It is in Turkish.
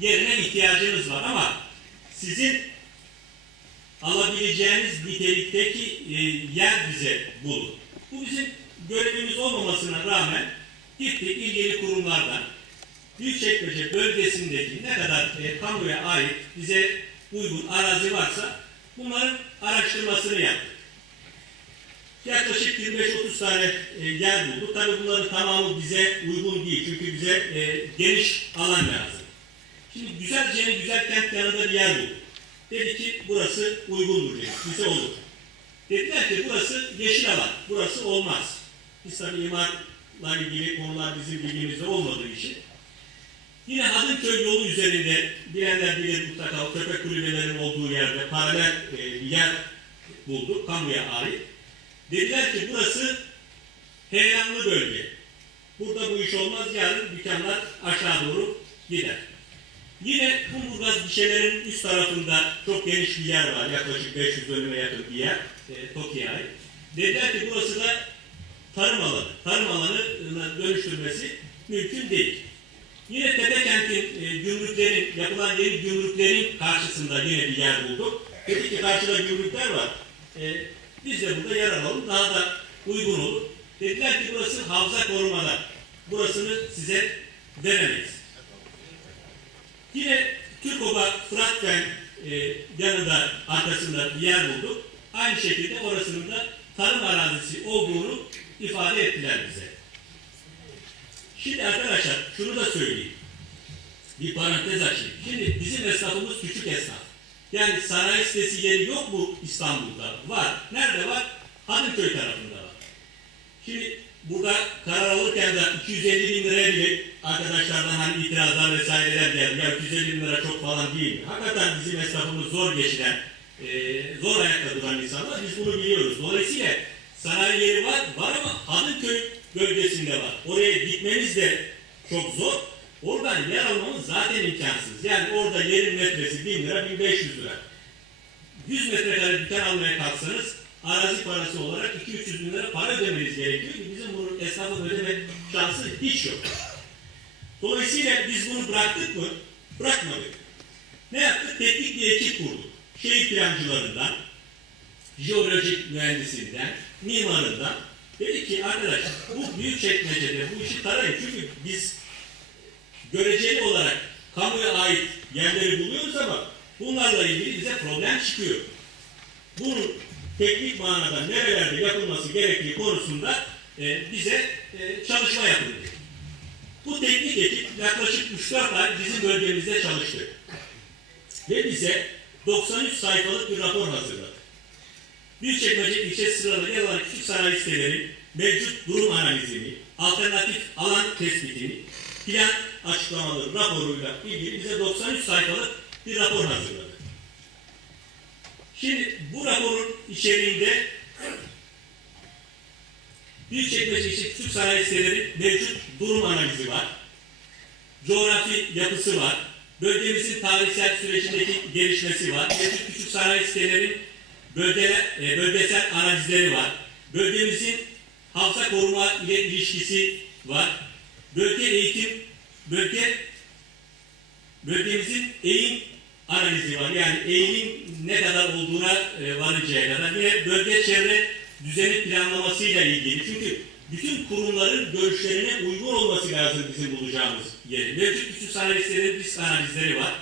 yerine ihtiyacınız var ama sizin alabileceğiniz nitelikteki e, yer bize bulun. Bu bizim görevimiz olmamasına rağmen gittik ilgili kurumlardan Büyükçekmece bölgesindeki ne kadar e, kamuya ait bize uygun arazi varsa bunların araştırmasını yaptık. Yaklaşık 25-30 tane e, yer bulduk. Tabii bunların tamamı bize uygun değil. Çünkü bize e, geniş alan lazım. Şimdi güzelce güzel kent yanında bir yer bulduk. Dedi ki burası uygundur dedi. Bize olur. Dediler ki burası yeşil alan. Burası olmaz. Biz tabii imarla ilgili konular bizim bilgimizde olmadığı için. Yine Hadımköy yolu üzerinde bilenler bilir mutlaka o köpek kulübelerinin olduğu yerde paralel e, bir yer bulduk kamuya ait. Dediler ki burası heyelanlı bölge. Burada bu iş olmaz yarın dükkanlar aşağı doğru gider. Yine Kumburgaz gişelerin üst tarafında çok geniş bir yer var. Yaklaşık 500 dönüme yakın bir yer. E, TOKİ'ye. Dediler ki burası da tarım alanı. Tarım alanına dönüştürmesi mümkün değil. Yine Tepekent'in e, gümrüklerin, yapılan yeni gümrüklerin karşısında yine bir yer bulduk. Dedik ki karşıda gümrükler var. E, biz de burada yer alalım. Daha da uygun olur. Dediler ki burası havza korumada. Burasını size veremeyiz. Yine Türkoba Fıratfen e, yanında arkasında bir yer bulduk. Aynı şekilde orasının da tarım arazisi olduğunu ifade ettiler bize. Şimdi arkadaşlar şunu da söyleyeyim. Bir parantez açayım. Şimdi bizim esnafımız küçük esnaf. Yani sanayi sitesi yeri yok mu İstanbul'da? Var. Nerede var? Hadımköy tarafında var. Şimdi burada karar alırken de 250 bin liraya bile arkadaşlardan hani itirazlar vesaireler geldi. Ya 250 bin lira çok falan değil? Hakikaten bizim esnafımız zor geçinen, e, zor ayakta duran insanlar. Biz bunu biliyoruz. Dolayısıyla sanayi yeri var, var ama Hadımköy bölgesinde var. Oraya gitmemiz de çok zor. Oradan yer almamız zaten imkansız. Yani orada yerin metresi 1000 lira, 1500 lira. 100 metrekare dükkan almaya kalksanız arazi parası olarak 2-300 bin lira para ödemeniz gerekiyor ki bizim bunu esnafın ödeme şansı hiç yok. Dolayısıyla biz bunu bıraktık mı? Bırakmadık. Ne yaptık? Teknik bir ekip kurduk. Şehir plancılarından, jeolojik mühendisinden, mimarından Dedi ki arkadaş bu büyük çekmecede bu işi tarayın. Çünkü biz göreceli olarak kamuya ait yerleri buluyoruz ama bunlarla ilgili bize problem çıkıyor. Bunun teknik manada nerelerde yapılması gerektiği konusunda e, bize e, çalışma yapıldı. Bu teknik ekip yaklaşık 3-4 ay bizim bölgemizde çalıştı. Ve bize 93 sayfalık bir rapor hazırladı. Büyükçekmece ilçesi sırasında yer alan küçük sanayi siteleri mevcut durum analizini, alternatif alan tespitini, plan açıklamaları raporuyla ilgili bize 93 sayfalık bir rapor hazırladı. Şimdi bu raporun içeriğinde Büyükçekmece için küçük sanayi siteleri mevcut durum analizi var. Coğrafi yapısı var. Bölgemizin tarihsel sürecindeki gelişmesi var. Mevcut küçük sanayi sitelerin bölge, e, bölgesel analizleri var. Bölgemizin havza koruma ile ilişkisi var. Bölge eğitim, bölge bölgemizin eğim analizi var. Yani eğimin ne kadar olduğuna e, varıncaya kadar. Yine bölge çevre düzeni planlamasıyla ilgili. Çünkü bütün kurumların görüşlerine uygun olması lazım bizim bulacağımız yeri. Mevcut sanayi sitelerinin risk analizleri var.